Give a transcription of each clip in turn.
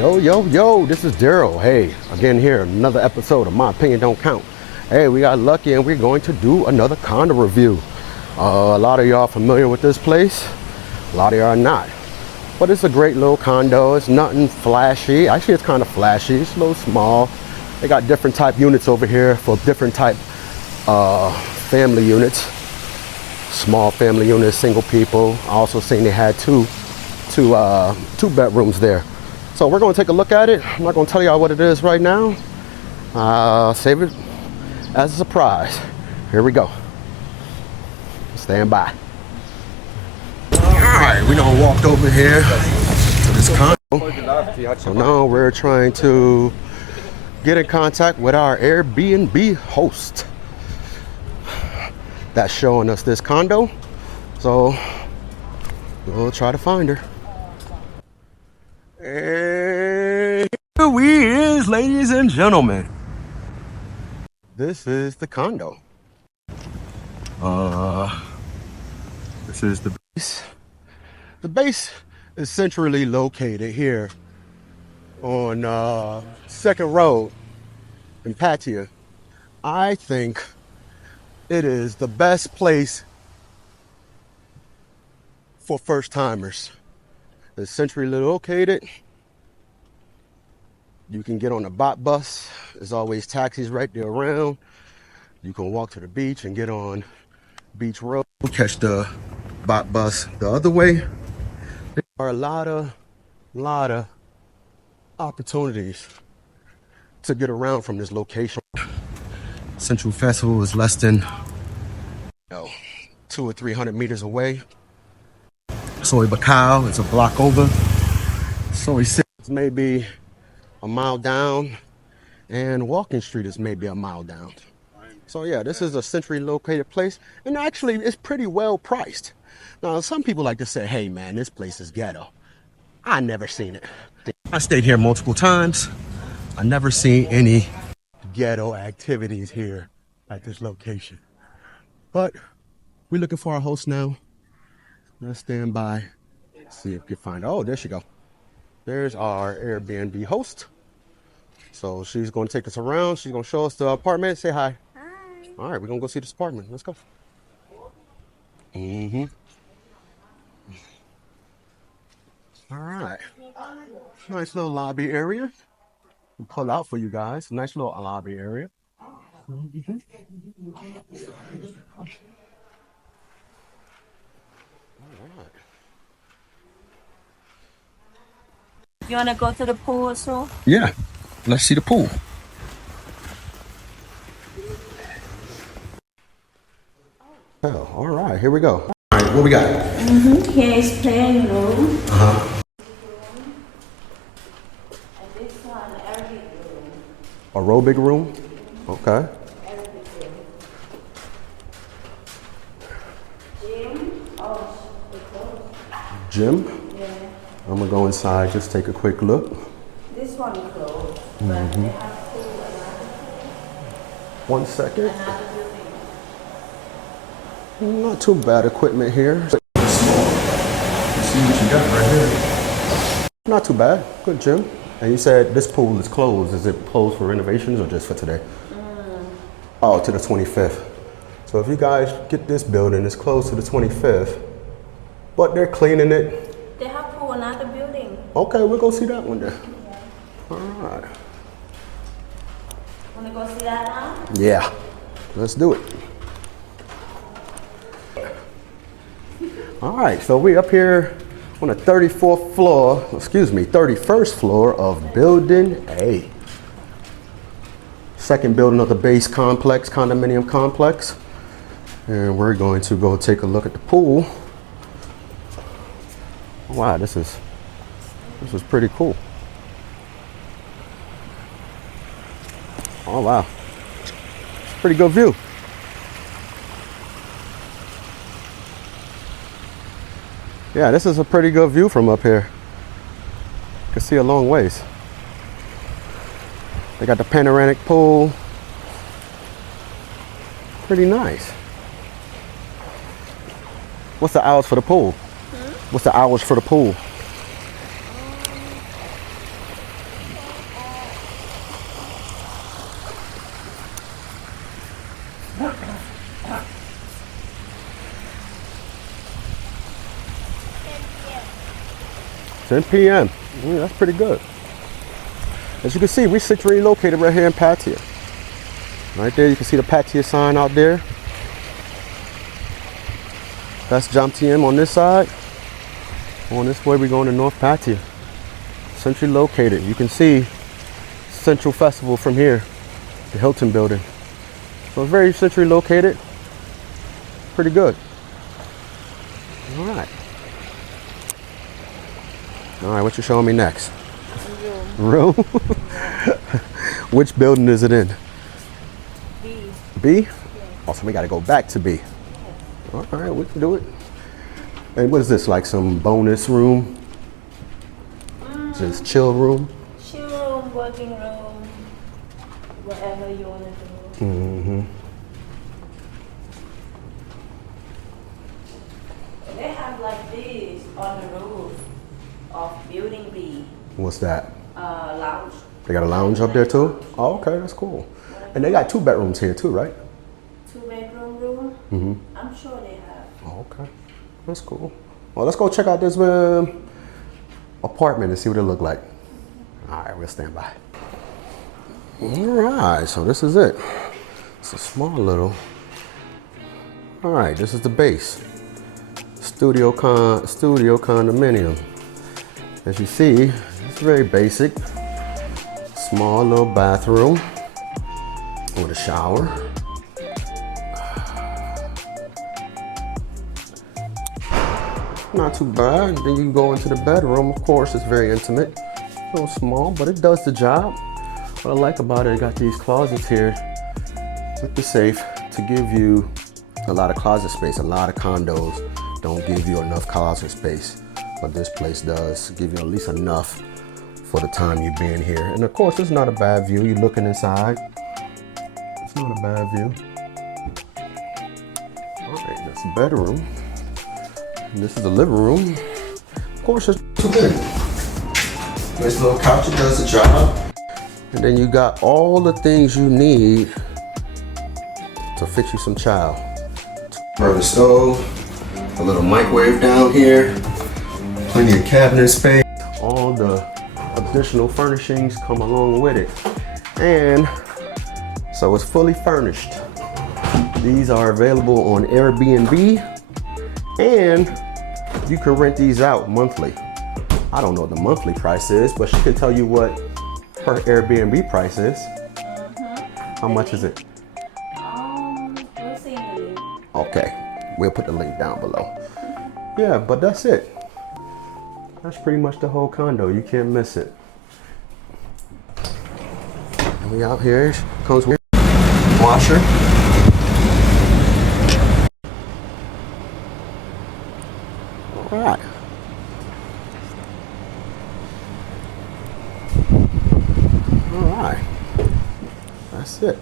Yo, this is Daryl. Hey, again here, another episode of My Opinion Don't Count. Hey, we got lucky and we're going to do another condo review. A lot of y'all familiar with this place, a lot of y'all are not. But it's a great little condo. It's nothing flashy. Actually, it's kind of flashy. It's a little small. They got different type units over here for different type family units. Small family units, single people. I also seen they had two bedrooms there. So we're going to take a look at it. I'm not going to tell y'all what it is right now. Save it as a surprise. Here we go. Stand by. Alright, we done walked over here to this condo. So now we're trying to get in contact with our Airbnb host that's showing us this condo. So we'll try to find her. And here we is, ladies and gentlemen. This is the condo. This is the base. The base is centrally located here on 2nd Road in Pattaya. I think it is the best place for first timers. It's centrally located. You can get on a bot bus. There's always taxis right there around. You can walk to the beach and get on Beach Road. Catch the bot bus the other way. There are a lot of opportunities to get around from this location. Central Festival is less than 200 or 300 meters away. Soy Bacau is a block over. Soy 6 is maybe a mile down, and Walking Street is maybe a mile down. So yeah, this is a centrally located place, and actually it's pretty well priced. Now some people like to say, hey man, this place is ghetto. I never seen it. I stayed here multiple times. I never seen any ghetto activities here at this location. But we're looking for our host now. Let's stand by, see if we can find. Oh, there she go. There's our Airbnb host. So she's going to take us around. She's going to show us the apartment. Say hi. Hi. All right, we're going to go see this apartment. Let's go. All right. Nice little lobby area. We'll pull out for you guys. Nice little lobby area. All right. You want to go to the pool also? Yeah, let's see the pool. Oh, all right, here we go. All right, what we got? Here is playing room. Uh-huh. And this one, Arabic room. Aerobic room? Okay. Arabic room. Gym. Oh, the clothes. Gym? Yeah. I'm gonna go inside, just take a quick look. This one closed. But they have pool another. 1 second. Another building. Not too bad equipment here. See what you got right here. Not too bad. Good gym. And you said this pool is closed. Is it closed for renovations or just for today? Oh, to the 25th. So if you guys get this building, it's closed to the 25th. But they're cleaning it. They have pool another building. Okay, we'll go see that one then. All right. Want to go see that now? Yeah, let's do it. All right, so we up here on the 34th floor, 31st floor of Building A. Second building of the Base Condominium complex. And we're going to go take a look at the pool. Wow, this is pretty cool. Oh wow, it's a pretty good view. Yeah, this is a pretty good view from up here. You can see a long ways. They got the panoramic pool. Pretty nice. What's the hours for the pool? What's the hours for the pool? 10 p.m. That's pretty good. As you can see, we're situated located right here in Pattaya. Right there, you can see the Pattaya sign out there. That's Jomtien on this side. On this way, we're going to North Pattaya. Centrally located. You can see Central Festival from here, the Hilton building. So it's very centrally located. Pretty good. All right. All right, what you showing me next? Room. Which building is it in? B. B? Yes. Oh, so we got to go back to B. All right, we can do it. And what is this, like some bonus room? Just chill room? Chill room, working room, whatever you want to do. Mm-hmm. They have like this on the roof of building B. What's that? Lounge. They got a lounge up there too? Oh, okay, that's cool. And they got 2 bedrooms here too, right? 2-bedroom room. Mm-hmm. I'm sure they have. Oh, okay. That's cool. Well, let's go check out this apartment and see what it look like. All right, we'll stand by. All right, so this is it. It's a small little. All right, this is the base. Studio condominium. As you see, it's very basic. Small little bathroom with a shower. Not too bad. Then you can go into the bedroom. Of course, it's very intimate. A little small, but it does the job. What I like about it, got these closets here with the safe to give you a lot of closet space. A lot of condos don't give you enough closet space, but this place does give you at least enough for the time you've been here. And of course, it's not a bad view. You're looking inside. It's not a bad view. All right, that's the bedroom. And this is the living room. Of course, it's too big. Nice little couch, it does the job. And then you got all the things you need to fix you some chow. Burner stove, a little microwave down here, plenty of cabinet space. All the additional furnishings come along with it. And so it's fully furnished. These are available on Airbnb, and you can rent these out monthly. I don't know what the monthly price is, but she can tell you what her Airbnb price is. How much is it? We'll see in the link. Okay, we'll put the link down below. Yeah, but that's it. That's pretty much the whole condo. You can't miss it. And we out here. Comes with washer. All right. All right. That's it.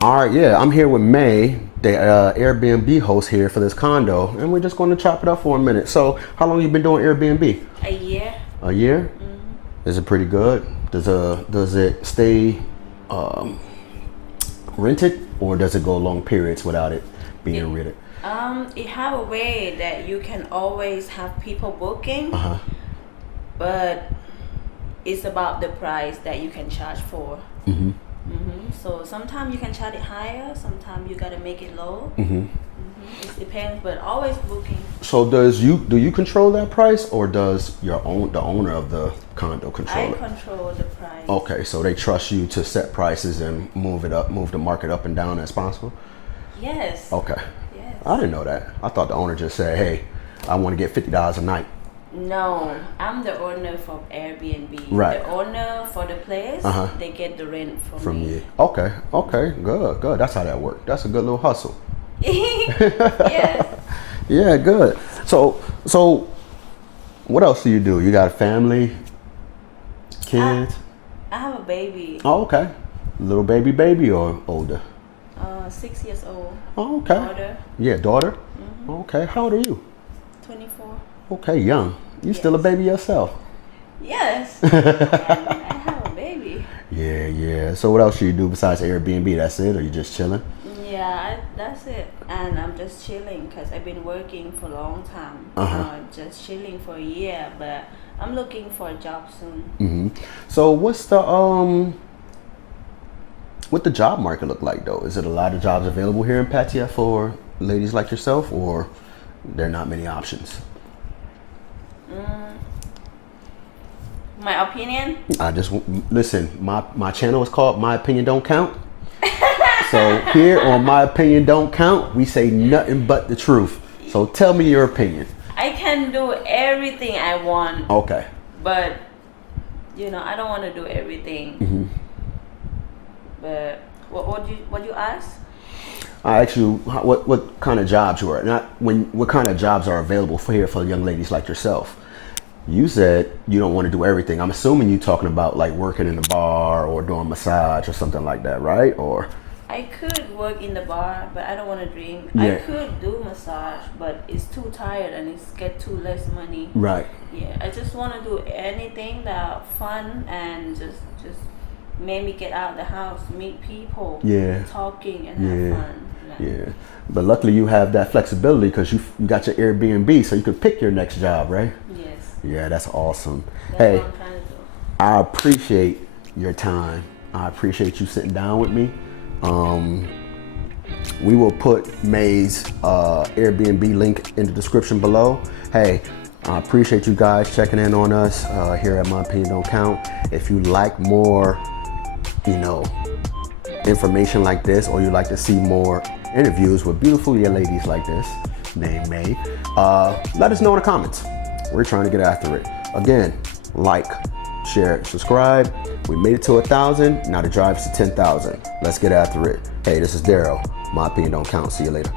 All right, yeah, I'm here with May, the Airbnb host here for this condo, and we're just going to chop it up for a minute. So, how long you been doing Airbnb? A year. A year? Mm-hmm. Is it pretty good? Does it stay rented, or does it go long periods without it being rented? It have a way that you can always have people booking, but it's about the price that you can charge for. Mm-hmm. Mm-hmm. So sometimes you can charge it higher, sometimes you gotta make it low. Mm-hmm. Mm-hmm. It depends, but always booking. So do you control that price, or does the owner of the condo control it? I control the price. Okay, so they trust you to set prices and move the market up and down as possible? Yes. Okay. Yes. I didn't know that. I thought the owner just said, hey, I want to get $50 a night. No, I'm the owner for Airbnb. Right. The owner for the place, they get the rent from me. You. Okay, good. That's how that works. That's a good little hustle. Yes. Yeah, good. So what else do? You got a family, kids? I have a baby. Oh, okay. Little baby or older? 6 years old. Oh, okay. Daughter. Yeah, daughter? Mm-hmm. Okay, how old are you? 24. Okay, young. You still a baby yourself? Yes. And I have a baby. Yeah. So what else do you do besides Airbnb? That's it, or you just chilling? Yeah, that's it. And I'm just chilling because I've been working for a long time. Just chilling for a year, but I'm looking for a job soon. So what the job market look like though? Is it a lot of jobs available here in Pattaya for ladies like yourself, or there are not many options? My opinion? I just listen. My channel is called My Opinion Don't Count. So here on My Opinion Don't Count, we say nothing but the truth. So tell me your opinion. I can do everything I want. Okay. But I don't want to do everything. But what you ask? I asked you what kind of jobs you are not what kind of jobs are available for here for young ladies like yourself. You said you don't want to do everything. I'm assuming you talking about like working in a bar or doing massage or something like that, right? Or I could work in the bar, but I don't want to drink. Yeah. I could do massage, but it's too tired and it's get too less money. right. Yeah, I just want to do anything that fun and just make me get out of the house, meet people, Yeah. talking and Yeah. have fun. Yeah. But luckily you have that flexibility because you got your Airbnb, so you could pick your next job, right? Yes. Yeah, that's awesome. That's Hey, what I'm trying to do. I appreciate your time. I appreciate you sitting down with me. We will put May's Airbnb link in the description below. Hey, I appreciate you guys checking in on us here at My Opinion Don't Count. If you like more, information like this, or you like to see more interviews with beautiful young ladies like this named May, let us know in the comments. We're trying to get after it. Again, like, share, subscribe. We made it to 1,000. Now the drive is to 10,000. Let's get after it. Hey, this is Daryl. My Opinion Don't Count. See you later.